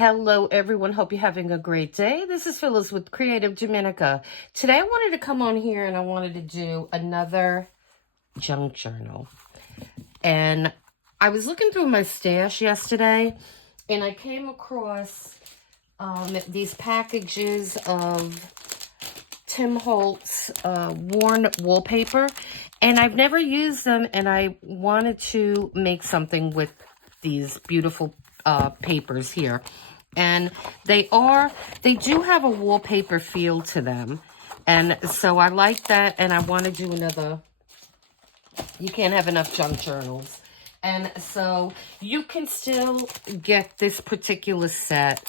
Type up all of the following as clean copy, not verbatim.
Hello everyone, hope you're having a great day. This is Phyllis with CreativeDomenica. Today I wanted to come on here and I wanted to do another junk journal. And I was looking through my stash yesterday and I came across these packages of Tim Holtz worn wallpaper, and I've never used them, and I wanted to make something with these beautiful papers here. And they do have a wallpaper feel to them, and so I like that, and I want to do another. You can't have enough junk journals, and so you can still get this particular set.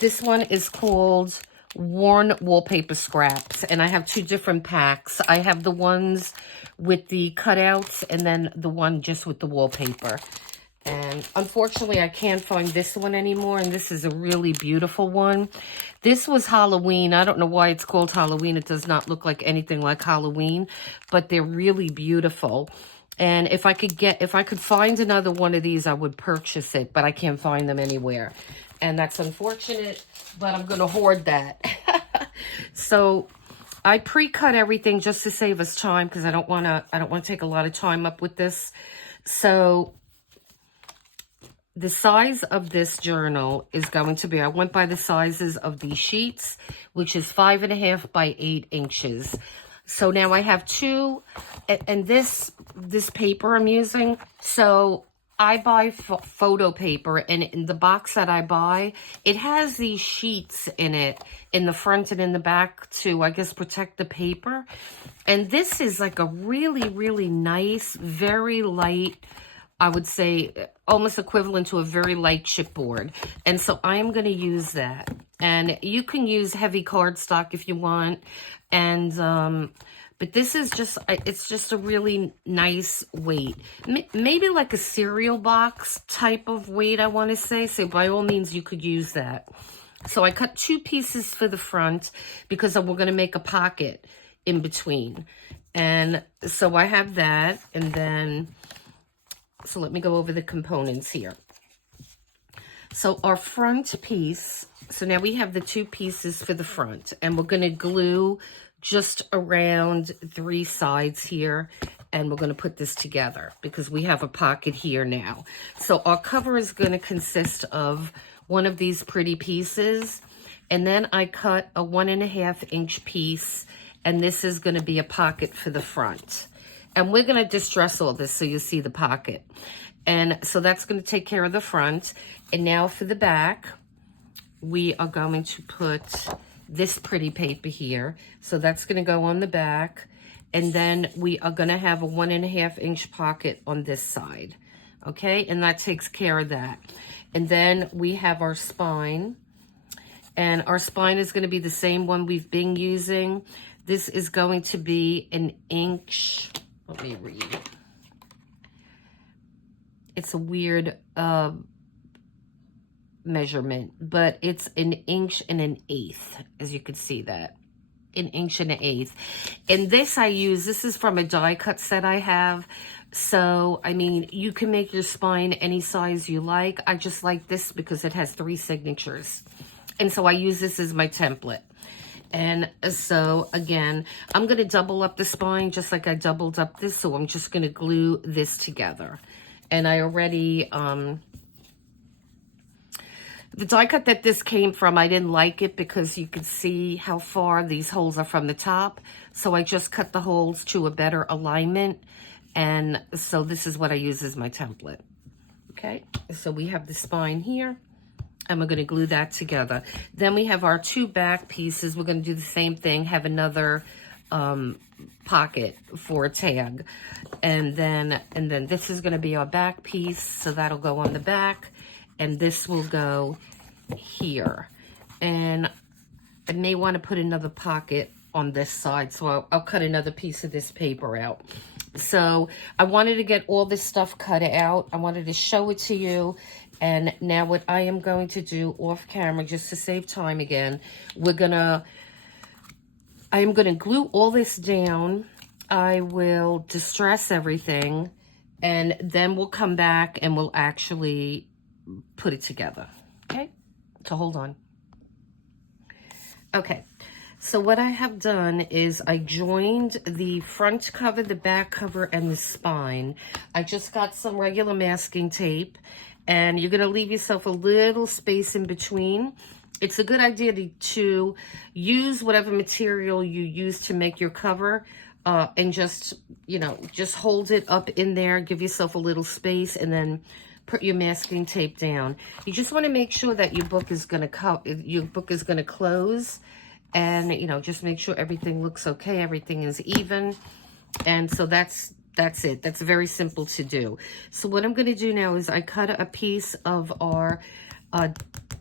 This one is called Worn Wallpaper Scraps, and I have two different packs. I have the ones with the cutouts and then the one just with the wallpaper. And unfortunately, I can't find this one anymore, and this is a really beautiful one. This was Halloween. I don't know why it's called Halloween. It does not look like anything like Halloween, but they're really beautiful. And if I could find another one of these, I would purchase it, but I can't find them anywhere. And that's unfortunate, but I'm going to hoard that. So I pre-cut everything just to save us time, because I don't want to take a lot of time up with this. So the size of this journal is going to be, I went by the sizes of these sheets, which is 5.5 by 8 inches. So now I have two, and this paper I'm using, so I buy photo paper, and in the box that I buy, it has these sheets in it, in the front and in the back to, I guess, protect the paper. And this is like a really, really nice, very light, I would say almost equivalent to a very light chipboard. And so I am going to use that. And you can use heavy cardstock if you want. And, but this is just, it's just a really nice weight. Maybe like a cereal box type of weight, I want to say. So by all means, you could use that. So I cut two pieces for the front because we're going to make a pocket in between. And so I have that. And then, so let me go over the components here. So our front piece, so now we have the two pieces for the front, and we're going to glue just around 3 sides here, and we're going to put this together because we have a pocket here now. So our cover is going to consist of one of these pretty pieces, and then I cut a 1.5 inch piece, and this is going to be a pocket for the front. And we're going to distress all this so you see the pocket. And so that's going to take care of the front. And now for the back, we are going to put this pretty paper here. So that's going to go on the back. And then we are going to have a 1.5 inch pocket on this side. Okay, and that takes care of that. And then we have our spine. And our spine is going to be the same one we've been using. This is going to be an inch. Let me read. It's a weird measurement, but it's 1 inch and 1/8, as you can see that. 1 inch and 1/8. And this this is from a die cut set I have. So, I mean, you can make your spine any size you like. I just like this because it has 3 signatures. And so I use this as my template. And so, again, I'm going to double up the spine just like I doubled up this. So I'm just going to glue this together. And I already, the die cut that this came from, I didn't like it because you could see how far these holes are from the top. So I just cut the holes to a better alignment. And so this is what I use as my template. Okay, so we have the spine here. And we're going to glue that together. Then we have our 2 back pieces. We're going to do the same thing, have another pocket for a tag. And then this is going to be our back piece. So that'll go on the back. And this will go here. And I may want to put another pocket on this side. So I'll cut another piece of this paper out. So I wanted to get all this stuff cut out. I wanted to show it to you. And now what I am going to do off camera, just to save time again, I am going to glue all this down. I will distress everything, and then we'll come back and we'll actually put it together. Okay? to hold on. Okay, so what I have done is I joined the front cover, the back cover, and the spine. I just got some regular masking tape, and you're going to leave yourself a little space in between. It's a good idea to use whatever material you use to make your cover, and just, you know, just hold it up in there, give yourself a little space, and then put your masking tape down. You just want to make sure that your book is going to close, and, you know, just make sure everything looks okay, everything is even. And so that's it. That's very simple to do. So what I'm going to do now is I cut a piece of our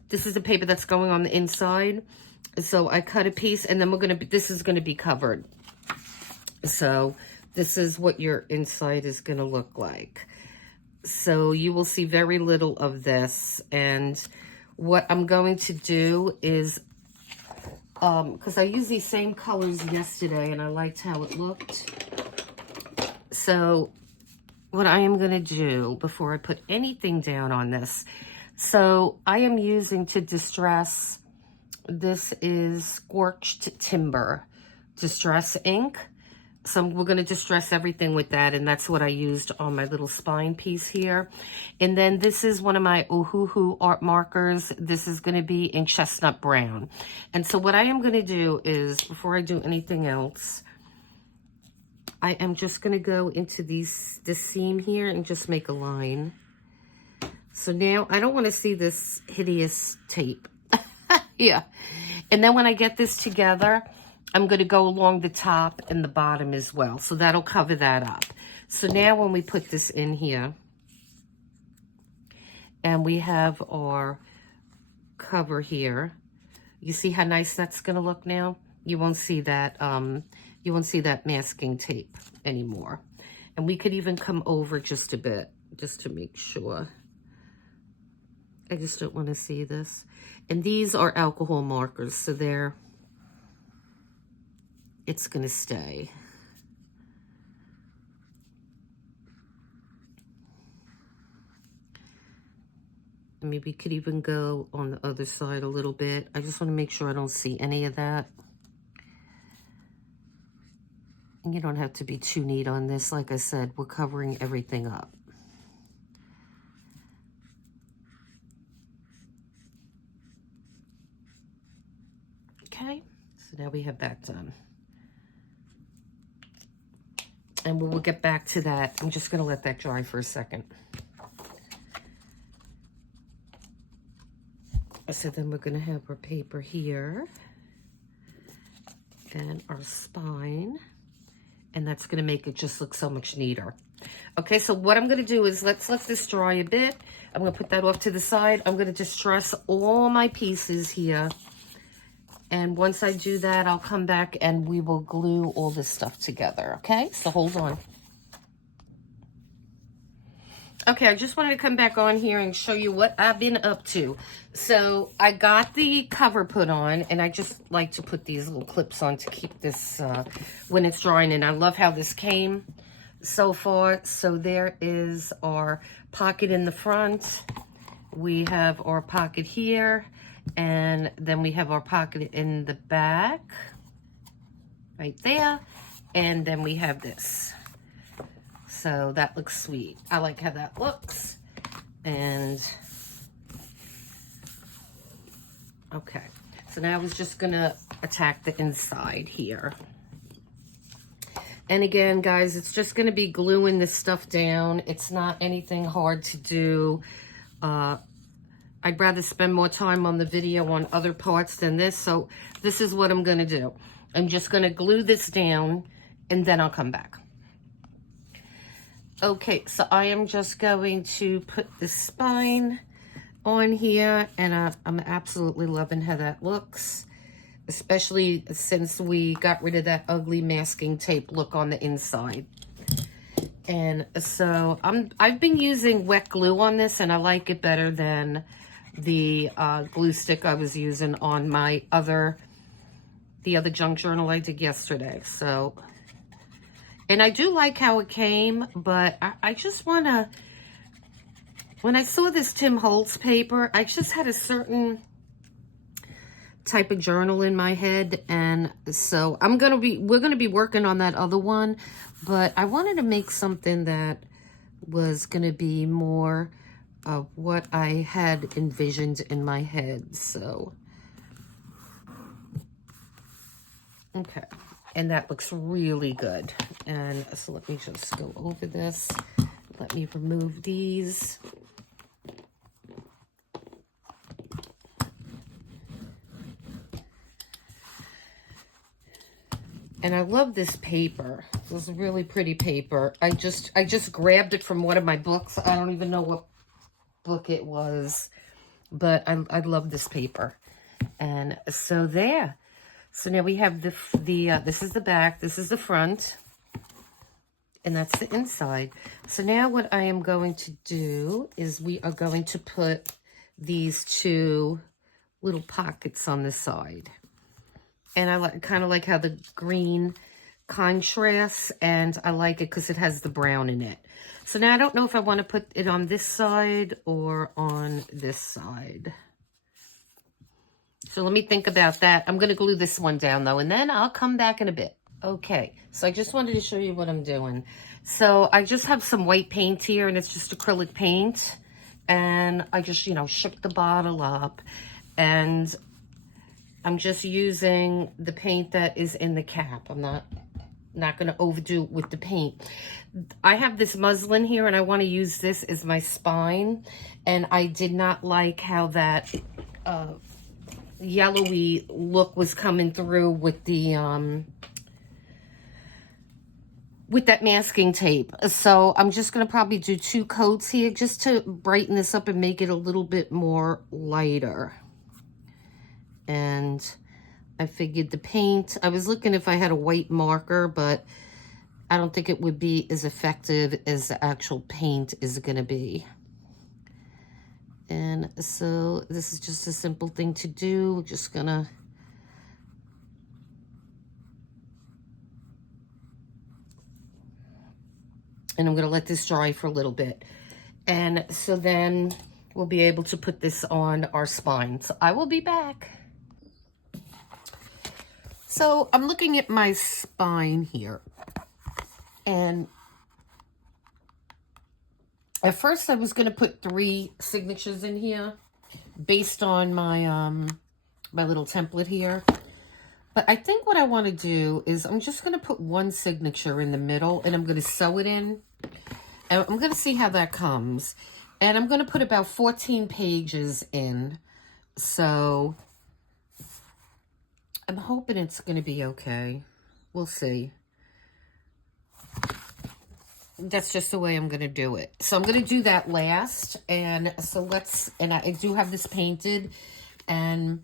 this is the paper that's going on the inside. So I cut a piece, and then this is going to be covered. So this is what your inside is going to look like. So you will see very little of this. And what I'm going to do is, because I used these same colors yesterday and I liked how it looked. So what I am going to do before I put anything down on this, so I am using to distress, this is Scorched Timber Distress ink. So we're going to distress everything with that, and that's what I used on my little spine piece here. And then this is one of my Ohuhu art markers. This is going to be in chestnut brown. And so what I am going to do is, before I do anything else, I am just going to go into this seam here and just make a line. So now I don't want to see this hideous tape. Yeah. And then when I get this together, I'm going to go along the top and the bottom as well. So that'll cover that up. So now when we put this in here, and we have our cover here, you see how nice that's going to look now? You won't see that, masking tape anymore. And we could even come over just a bit, just to make sure. I just don't want to see this. And these are alcohol markers, so it's going to stay. I mean, we could even go on the other side a little bit. I just want to make sure I don't see any of that. And you don't have to be too neat on this. Like I said, we're covering everything up. Okay, so now we have that done. And we will get back to that. I'm just going to let that dry for a second. So then we're going to have our paper here and our spine. And that's going to make it just look so much neater. Okay, so what I'm going to do is let's let this dry a bit. I'm going to put that off to the side. I'm going to distress all my pieces here. And once I do that, I'll come back and we will glue all this stuff together, okay? So hold on. Okay, I just wanted to come back on here and show you what I've been up to. So I got the cover put on, and I just like to put these little clips on to keep this when it's drying. And I love how this came so far. So there is our pocket in the front. We have our pocket here. And then we have our pocket in the back, right there. And then we have this. So that looks sweet. I like how that looks. And, okay. So now I was just going to attack the inside here. And again, guys, it's just going to be gluing this stuff down. It's not anything hard to do. I'd rather spend more time on the video on other parts than this. So this is what I'm going to do. I'm just going to glue this down, and then I'll come back. Okay, so I am just going to put the spine on here, and I'm absolutely loving how that looks, especially since we got rid of that ugly masking tape look on the inside. And so I've been using wet glue on this, and I like it better than the glue stick I was using on the other junk journal I did yesterday. So, and I do like how it came, but I just want to, when I saw this Tim Holtz paper, I just had a certain type of journal in my head, and so we're gonna be working on that other one, but I wanted to make something that was gonna be more of what I had envisioned in my head. So okay, and that looks really good. And so let me just go over this. Let me remove these. And I love this paper. This is really pretty paper. I just grabbed it from one of my books. I don't even know what book it was, but I love this paper. And so there. So now we have this is the back, this is the front, and that's the inside. So now what I am going to do is we are going to put these two little pockets on the side. And I kind of like how the green contrasts, and I like it because it has the brown in it. So now I don't know if I want to put it on this side or on this side. So let me think about that. I'm going to glue this one down though, and then I'll come back in a bit. Okay, so I just wanted to show you what I'm doing. So I just have some white paint here, and it's just acrylic paint. And I just, shook the bottle up, and I'm just using the paint that is in the cap. I'm not going to overdo it with the paint. I have this muslin here, and I want to use this as my spine. And I did not like how that yellowy look was coming through with the with that masking tape. So I'm just going to probably do 2 coats here just to brighten this up and make it a little bit more lighter. And I figured the paint, I was looking if I had a white marker, but I don't think it would be as effective as the actual paint is going to be. And so this is just a simple thing to do. We're just going to and I'm going to let this dry for a little bit. And so then we'll be able to put this on our spine. So I will be back. So I'm looking at my spine here. And at first I was going to put 3 signatures in here based on my my little template here. But I think what I want to do is I'm just going to put 1 signature in the middle, and I'm going to sew it in. And I'm going to see how that comes. And I'm going to put about 14 pages in. So I'm hoping it's going to be okay. We'll see. That's just the way I'm going to do it. So I'm going to do that last. And so and I do have this painted, and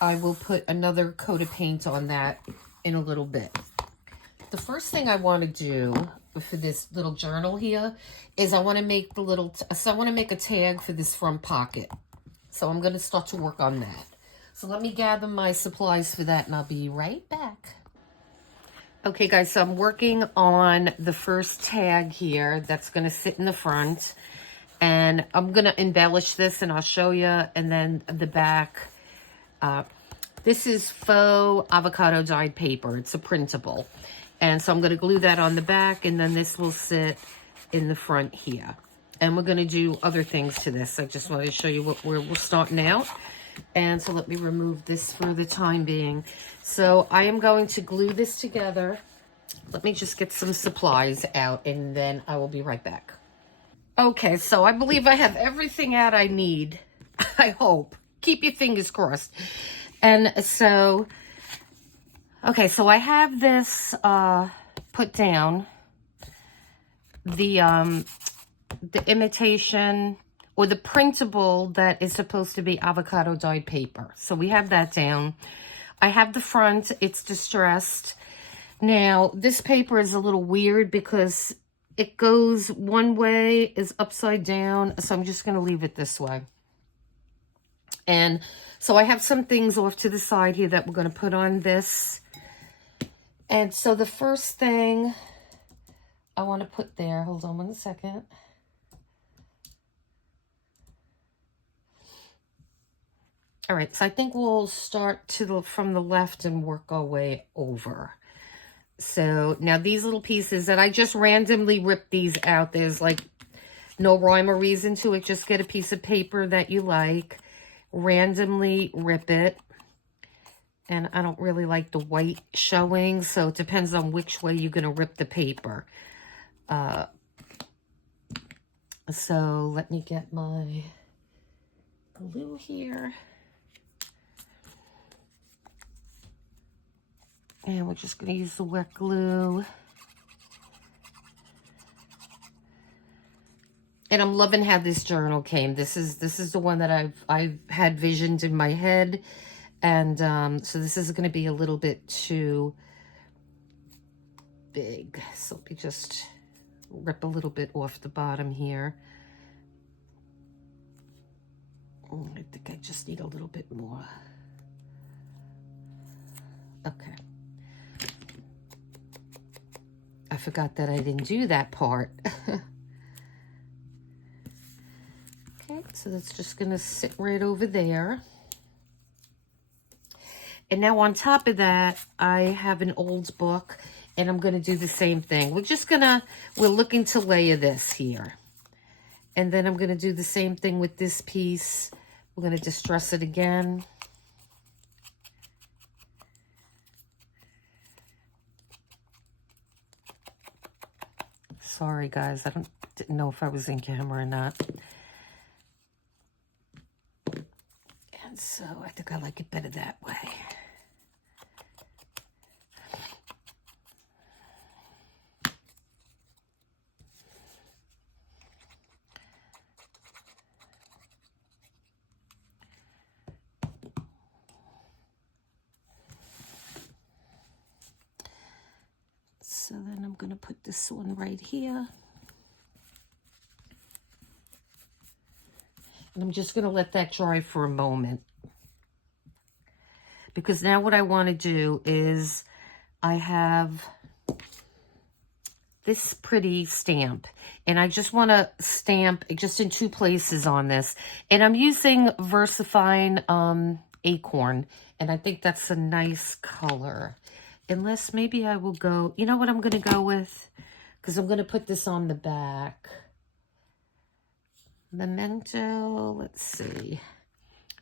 I will put another coat of paint on that in a little bit. The first thing I want to do for this little journal here is I want to make I want to make a tag for this front pocket. So I'm going to start to work on that. So let me gather my supplies for that, and I'll be right back. Okay, guys, so I'm working on the first tag here that's going to sit in the front. And I'm going to embellish this, and I'll show you. And then the back, this is faux avocado dyed paper. It's a printable. And so I'm going to glue that on the back, and then this will sit in the front here. And we're going to do other things to this. I just wanted to show you where we're starting out. And so let me remove this for the time being. So I am going to glue this together. Let me just get some supplies out, and then I will be right back. Okay, so I believe I have everything out I need. I hope. Keep your fingers crossed. And so, okay, so I have this put down. The imitation or the printable that is supposed to be avocado dyed paper. So we have that down. I have the front. It's distressed. Now, this paper is a little weird because it goes one way, is upside down. So I'm just going to leave it this way. And so I have some things off to the side here that we're going to put on this. And so the first thing I want to put there, hold on 1 second. All right, so I think we'll start from the left and work our way over. So now these little pieces that I just randomly ripped these out. There's like no rhyme or reason to it. Just get a piece of paper that you like, randomly rip it. And I don't really like the white showing, so it depends on which way you're going to rip the paper. So let me get my glue here. And we're just going to use the wet glue. And I'm loving how this journal came. This is the one that I've had visioned in my head. And so this is going to be a little bit too big. So let me just rip a little bit off the bottom here. I think I just need a little bit more. Okay. I forgot that I didn't do that part. Okay, so that's just going to sit right over there. And now on top of that, I have an old book, and I'm going to do the same thing. We're looking to layer this here. And then I'm going to do the same thing with this piece. We're going to distress it again. Sorry, guys. I didn't know if I was in camera or not. And so I think I like it better that way. So then I'm going to put this one right here. And I'm just going to let that dry for a moment. Because now what I want to do is I have this pretty stamp. And I just want to stamp just in 2 places on this. And I'm using VersaFine Acorn. And I think that's a nice color. Unless maybe I will go, you know what I'm going to go with? Because I'm going to put this on the back. Memento, let's see.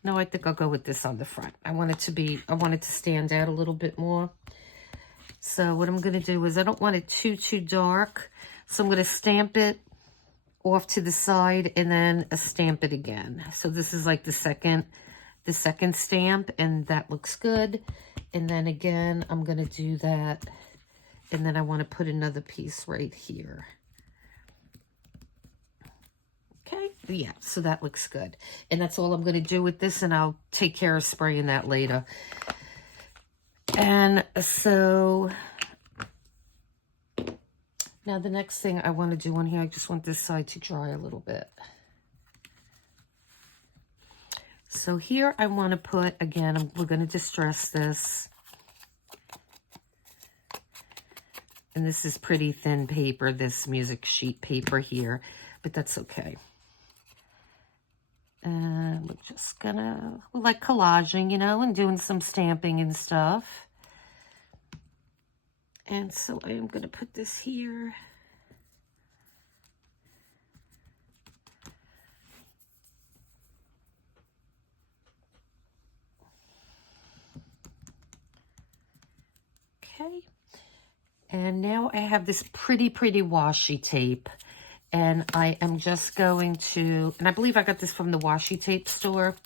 No, I think I'll go with this on the front. I want it to stand out a little bit more. So what I'm going to do is I don't want it too dark. So I'm going to stamp it off to the side and then stamp it again. So this is like the second stamp, and that looks good. And then again, I'm going to do that. And then I want to put another piece right here. Okay, yeah, so that looks good. And that's all I'm going to do with this, and I'll take care of spraying that later. And so now the next thing I want to do on here, I just want this side to dry a little bit. So here I want to put, again, we're going to distress this. And this is pretty thin paper, this music sheet paper here, but that's okay. And we're just gonna, we're like collaging, you know, and doing some stamping and stuff. And so I am going to put this here. Okay. And now I have this pretty washi tape. And I am just going to, and I believe I got this from the washi tape store.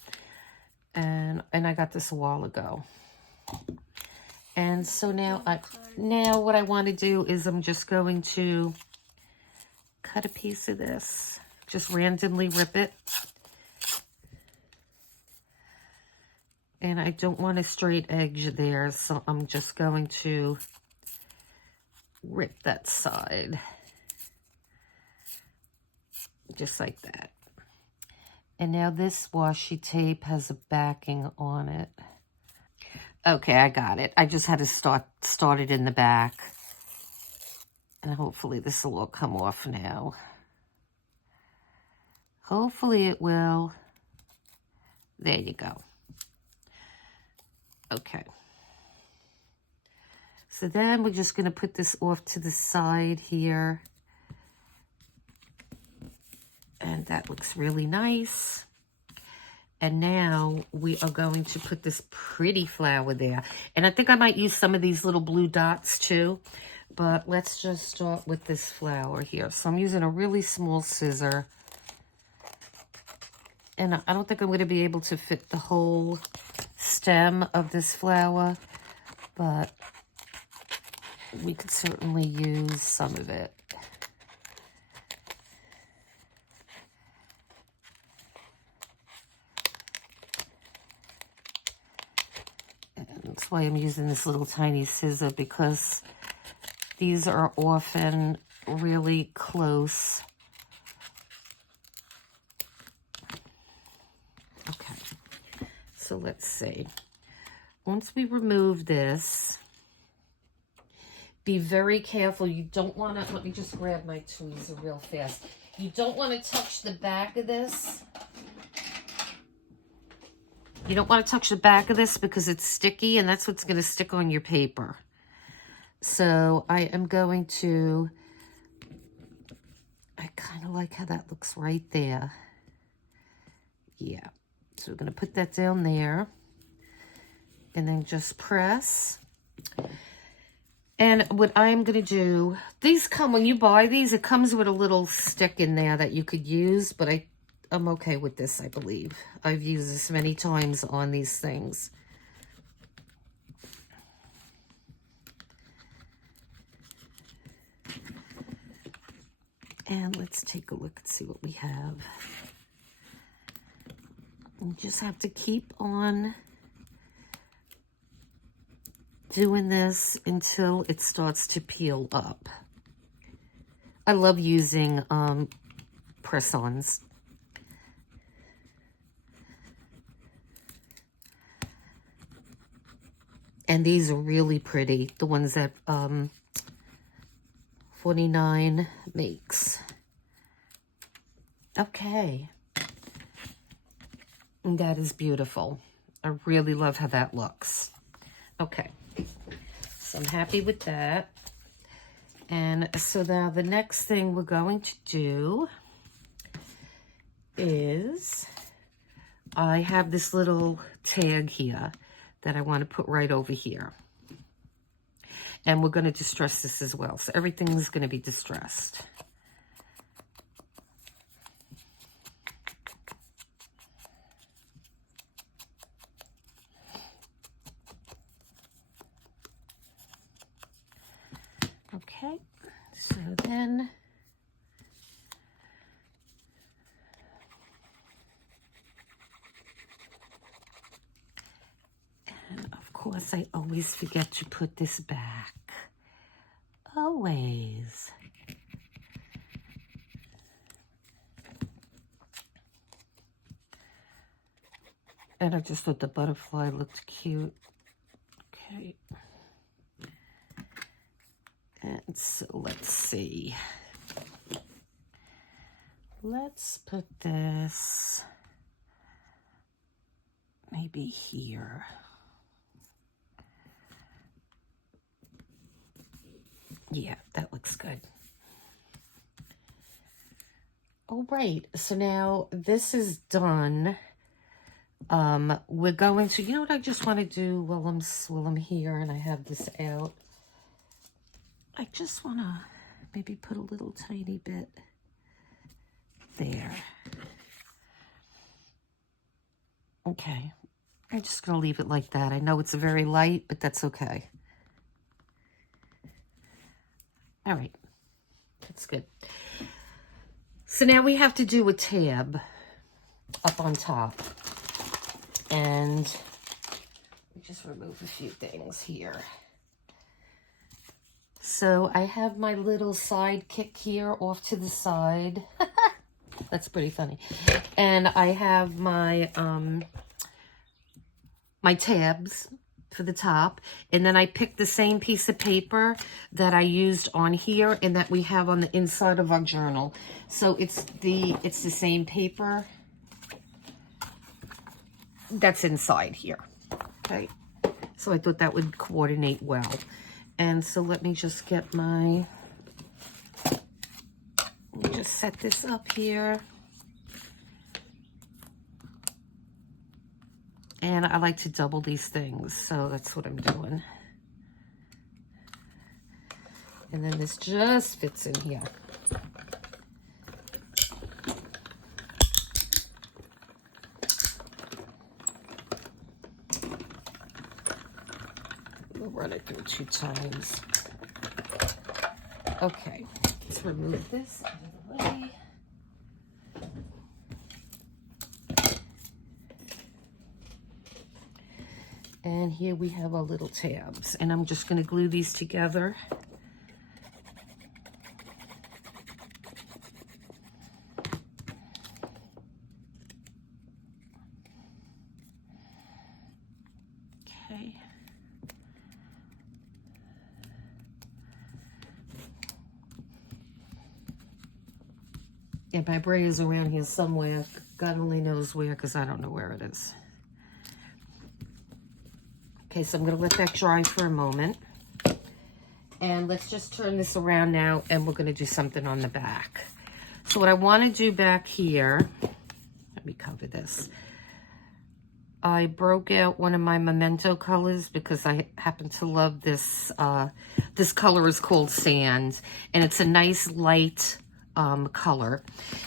And I got this a while ago. And so now what I want to do is I'm just going to cut a piece of this. Just randomly rip it. And I don't want a straight edge there, so I'm just going to rip that side. Just like that. And now this washi tape has a backing on it. Okay, I got it. I just had to start it in the back. And hopefully this will all come off now. Hopefully it will. There you go. Okay. So then we're just going to put this off to the side here. And that looks really nice. And now we are going to put this pretty flower there. And I think I might use some of these little blue dots too. But let's just start with this flower here. So I'm using a really small scissor. And I don't think I'm going to be able to fit the whole stem of this flower. But we could certainly use some of it. That's why I'm using this little tiny scissor, because these are often really close. Okay, so let's see. Once we remove this, be very careful. You don't want to, let me just grab my tweezer real fast. You don't want to touch the back of this. You don't want to touch the back of this because it's sticky, and that's what's going to stick on your paper. So I am going to, I kind of like how that looks right there. Yeah. So we're going to put that down there and then just press. And what I'm going to do, these come, when you buy these, it comes with a little stick in there that you could use, but I'm okay with this, I believe. I've used this many times on these things. And let's take a look and see what we have. You just have to keep on doing this until it starts to peel up. I love using press-ons. And these are really pretty, the ones that 49 makes. Okay. And that is beautiful. I really love how that looks. Okay. So I'm happy with that. And so now the next thing we're going to do is, I have this little tag here that I want to put right over here. And we're going to distress this as well. So everything is going to be distressed. Okay, so then of course, I always forget to put this back. Always. And I just thought the butterfly looked cute. Okay. And so let's see. Let's put this maybe here. Yeah, that looks good. All right, so now this is done. We're going to, you know what I just want to do while I'm here and I have this out? I just want to maybe put a little tiny bit there. Okay, I'm just going to leave it like that. I know it's very light, but that's okay. All right, that's good. So now we have to do a tab up on top. And let me just remove a few things here. So I have my little sidekick here off to the side. That's pretty funny. And I have my my tabs for the top, and then I picked the same piece of paper that I used on here and that we have on the inside of our journal. So it's the same paper that's inside here. Okay, So I thought that would coordinate well. And so let me just get my, let me just set this up here. And I like to double these things, so that's what I'm doing. And then this just fits in here. We'll run it through 2 times. Okay, let's remove this out of the way. And here we have our little tabs, and I'm just going to glue these together. Okay. Yeah, my braid is around here somewhere. God only knows where, because I don't know where it is. Okay, so I'm going to let that dry for a moment. And let's just turn this around now, and we're going to do something on the back. So what I want to do back here, let me cover this. I broke out one of my Memento colors because I happen to love this. This color is called Sand, and it's a nice light color.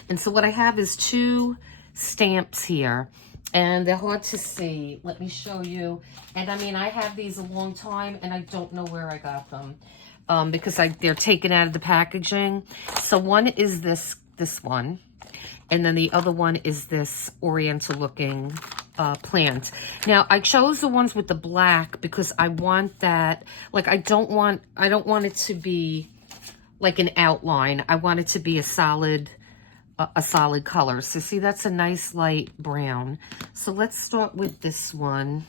And so what I have is 2 stamps here. And they're hard to see. Let me show you. And I mean, I have these a long time, and I don't know where I got them because they're taken out of the packaging. So one is this one, and then the other one is this oriental-looking plant. Now, I chose the ones with the black because I want that. Like, I don't want it to be like an outline. I want it to be a solid color. So see, that's a nice light brown. So let's start with this one.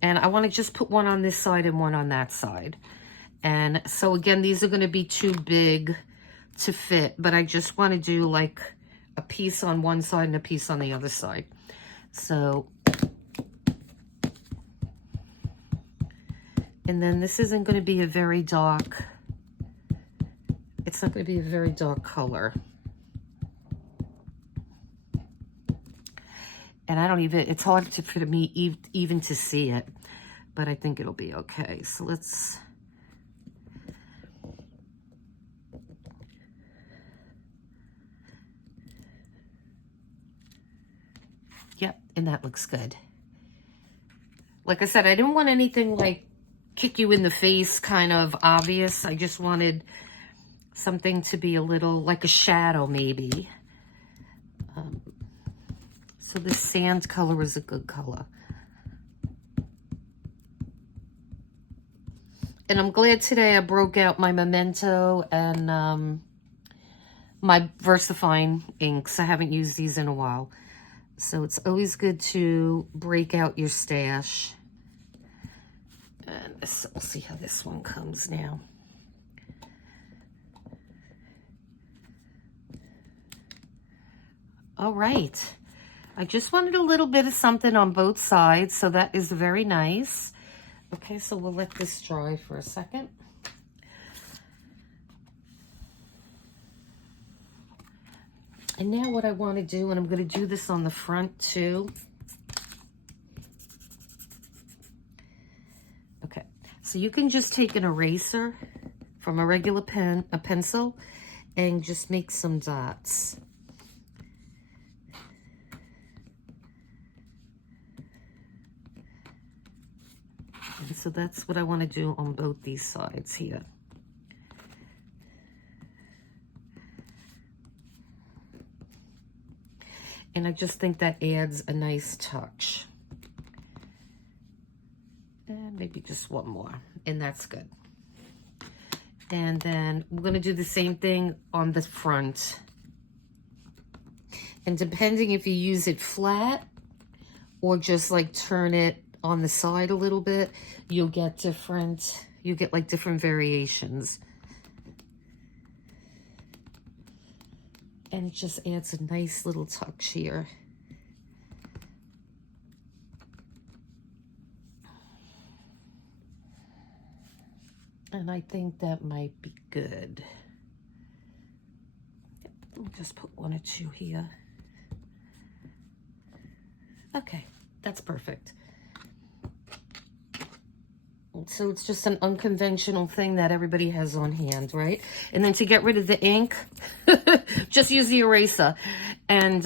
And I want to just put one on this side and one on that side. And so again, these are going to be too big to fit, but I just want to do like a piece on one side and a piece on the other side. So, and then this isn't going to be a very dark, it's not going to be a very dark color. And I don't even, it's hard for me even to see it, but I think it'll be okay. So let's, yep, and that looks good. Like I said, I didn't want anything like kick you in the face kind of obvious. I just wanted something to be a little like a shadow maybe. So this sand color is a good color. And I'm glad today I broke out my Memento and my VersaFine inks. I haven't used these in a while. So it's always good to break out your stash. And this, we'll see how this one comes now. All right. I just wanted a little bit of something on both sides, so that is very nice. Okay, so we'll let this dry for a second. And now what I want to do, and I'm going to do this on the front too. Okay, so you can just take an eraser from a regular pen, a pencil, and just make some dots. And so that's what I want to do on both these sides here. And I just think that adds a nice touch. And maybe just one more, and that's good. And then we're going to do the same thing on the front. And depending if you use it flat or just like turn it on the side a little bit, you'll get different, you get like different variations. And it just adds a nice little touch here. And I think that might be good. Let me just put 1 or 2 here. Okay, that's perfect. So it's just an unconventional thing that everybody has on hand, right? And then to get rid of the ink, just use the eraser. And,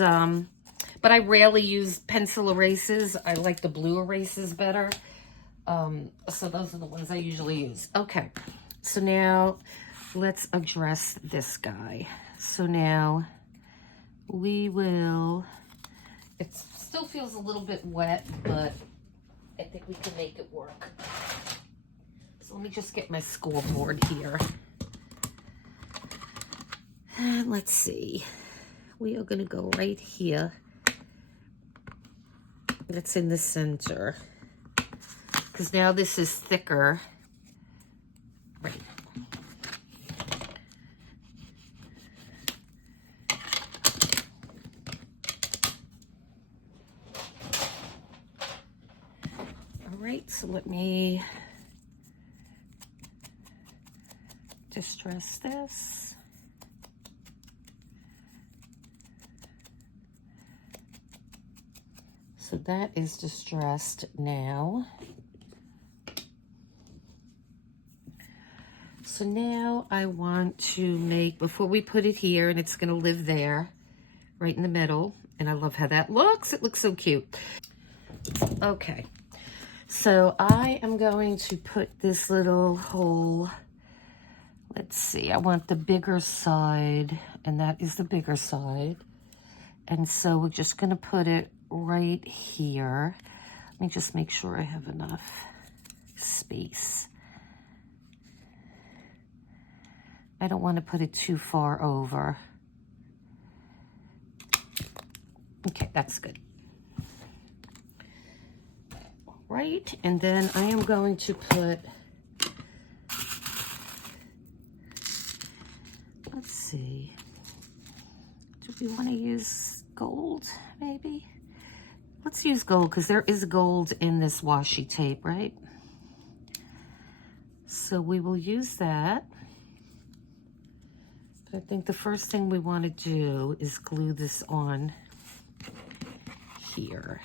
but I rarely use pencil erasers. I like the blue erasers better. So those are the ones I usually use. Okay, so now let's address this guy. So now we will, it still feels a little bit wet, but I think we can make it work. So let me just get my scoreboard here. And let's see. We are going to go right here. That's in the center. Because now this is thicker. Right. All right, so let me distress this. So that is distressed now. So now I want to make, before we put it here, and it's going to live there, right in the middle. And I love how that looks. It looks so cute. Okay. So I am going to put this little hole, let's see, I want the bigger side, and that is the bigger side. And so we're just going to put it right here. Let me just make sure I have enough space. I don't want to put it too far over. Okay, that's good. All right, and then I am going to put, let's see, do we want to use gold, maybe? Let's use gold, because there is gold in this washi tape, right? So we will use that. But I think the first thing we want to do is glue this on here.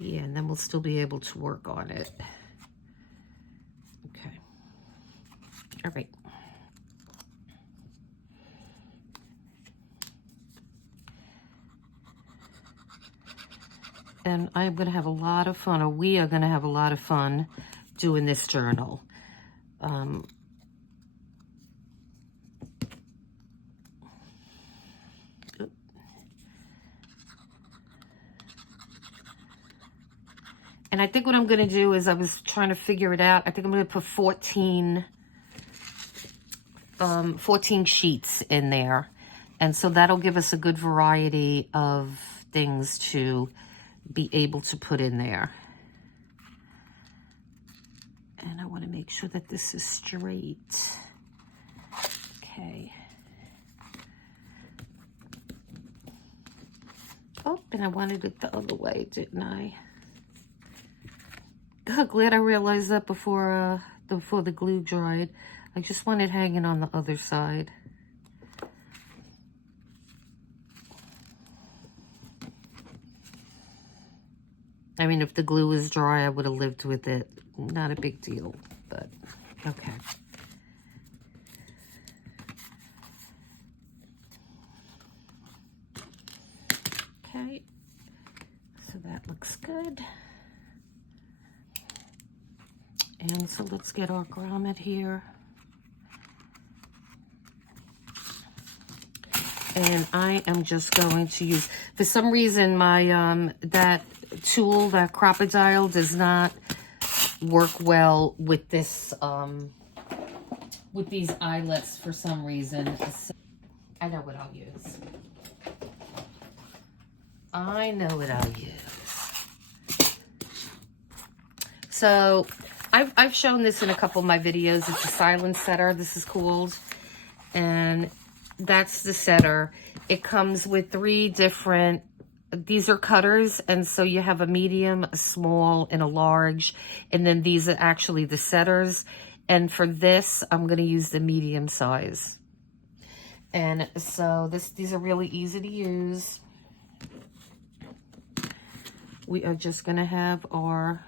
Yeah, and then we'll still be able to work on it. Okay. All right. And I'm going to have a lot of fun, or we are going to have a lot of fun doing this journal. And I think what I'm going to do is, I was trying to figure it out, I think I'm going to put 14 sheets in there. And so that'll give us a good variety of things to be able to put in there. And I want to make sure that this is straight. Okay. Oh, and I wanted it the other way, didn't I? Oh, glad I realized that before the glue dried. I just want it hanging on the other side. I mean, if the glue was dry, I would have lived with it. Not a big deal, but okay. Okay, so that looks good. And so let's get our grommet here. And I am just going to use, for some reason, my, that tool, that crocodile, does not work well with this, with these eyelets for some reason. I know what I'll use. I know what I'll use. So, I've shown this in a couple of my videos. It's a silence setter, this is called. And that's the setter. It comes with 3 different these are cutters, and so you have a medium, a small, and a large, and then these are actually the setters. And for this, I'm going to use the medium size. And so these are really easy to use. We are just going to have our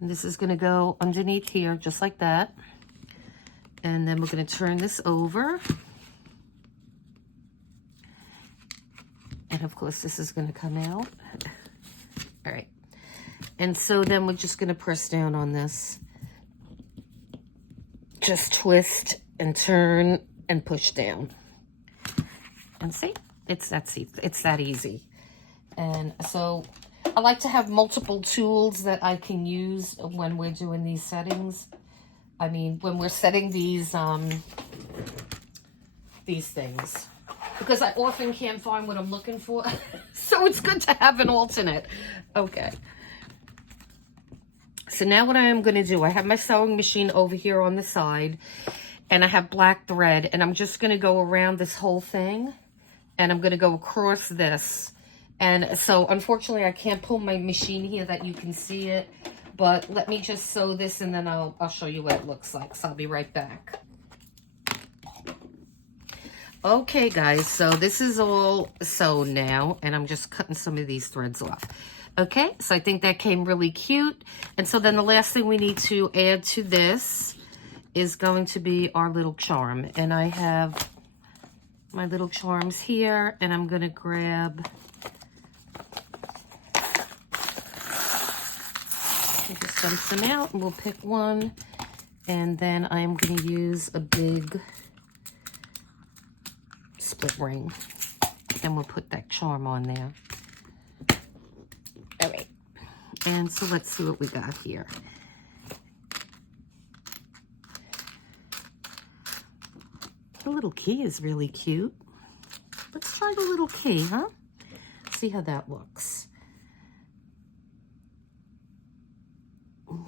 and this is going to go underneath here just like that. And then we're going to turn this over. And of course this is going to come out. All right. And so then we're just going to press down on this. Just twist and turn and push down. And see, it's that easy. And so I like to have multiple tools that I can use when we're doing these settings. I mean, when we're setting these things. Because I often can't find what I'm looking for. So it's good to have an alternate. Okay. So now what I am going to do, I have my sewing machine over here on the side. And I have black thread. And I'm just going to go around this whole thing. And I'm going to go across this. And so unfortunately I can't pull my machine here that you can see it. But let me just sew this and then I'll show you what it looks like. So I'll be right back. Okay, guys, so this is all sewn now, and I'm just cutting some of these threads off. Okay, so I think that came really cute. And so then the last thing we need to add to this is going to be our little charm. And I have my little charms here, and I'm going to grab, just dump some out, and we'll pick one. And then I'm going to use a big split ring, and we'll put that charm on there. All right, and so let's see what we got here. The little key is really cute. Let's try the little key, huh? See how that looks.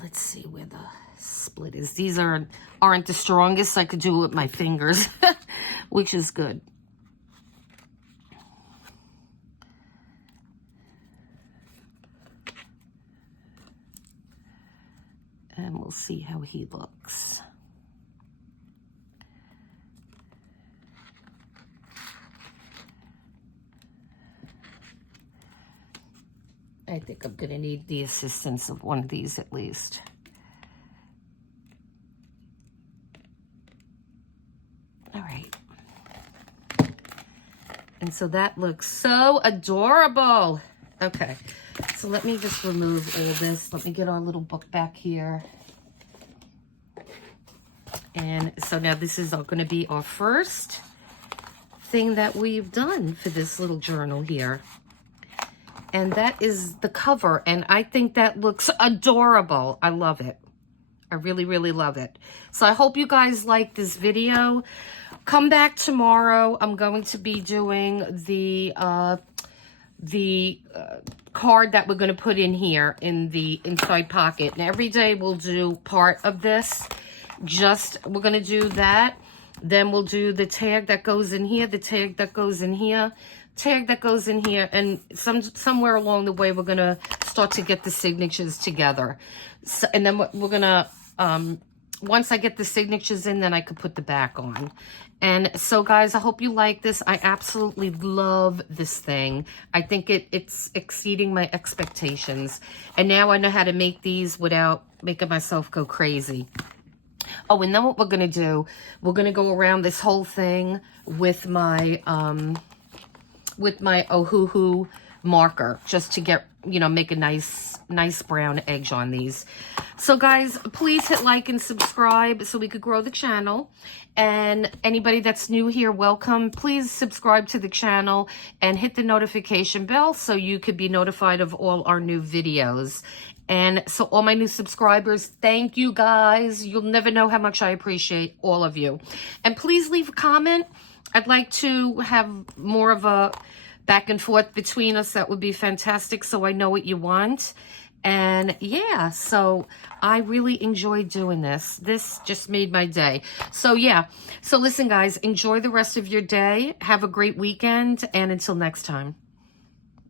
Let's see where the split is. These aren't the strongest. I could do it with my fingers, which is good. And we'll see how he looks. I think I'm going to need the assistance of one of these at least. All right. And so that looks so adorable. Okay. So let me just remove all this. Let me get our little book back here. And so now this is going to be our first thing that we've done for this little journal here. And that is the cover. And I think that looks adorable. I love it. I really, really love it. So I hope you guys like this video. Come back tomorrow. I'm going to be doing the card that we're going to put in here in the inside pocket. And every day we'll do part of this. We're going to do that. Then we'll do the tag that goes in here, the tag that goes in here, tag that goes in here, and somewhere along the way we're going to start to get the signatures together. So, and then we're going to, once I get the signatures in, then I could put the back on. And so, guys, I hope you like this. I absolutely love this thing. I think it's exceeding my expectations. And now I know how to make these without making myself go crazy. Oh, and then what we're going to do, we're going to go around this whole thing with my Ohuhu marker, just to get, make a nice brown edge on these. So guys, please hit like and subscribe so we could grow the channel. And anybody that's new here, welcome. Please subscribe to the channel and hit the notification bell so you could be notified of all our new videos. And so all my new subscribers, thank you guys. You'll never know how much I appreciate all of you. And please leave a comment. I'd like to have more of a back and forth between us. That would be fantastic, so I know what you want. And yeah, so I really enjoyed doing this. This just made my day. So yeah, so listen guys, enjoy the rest of your day. Have a great weekend, and until next time.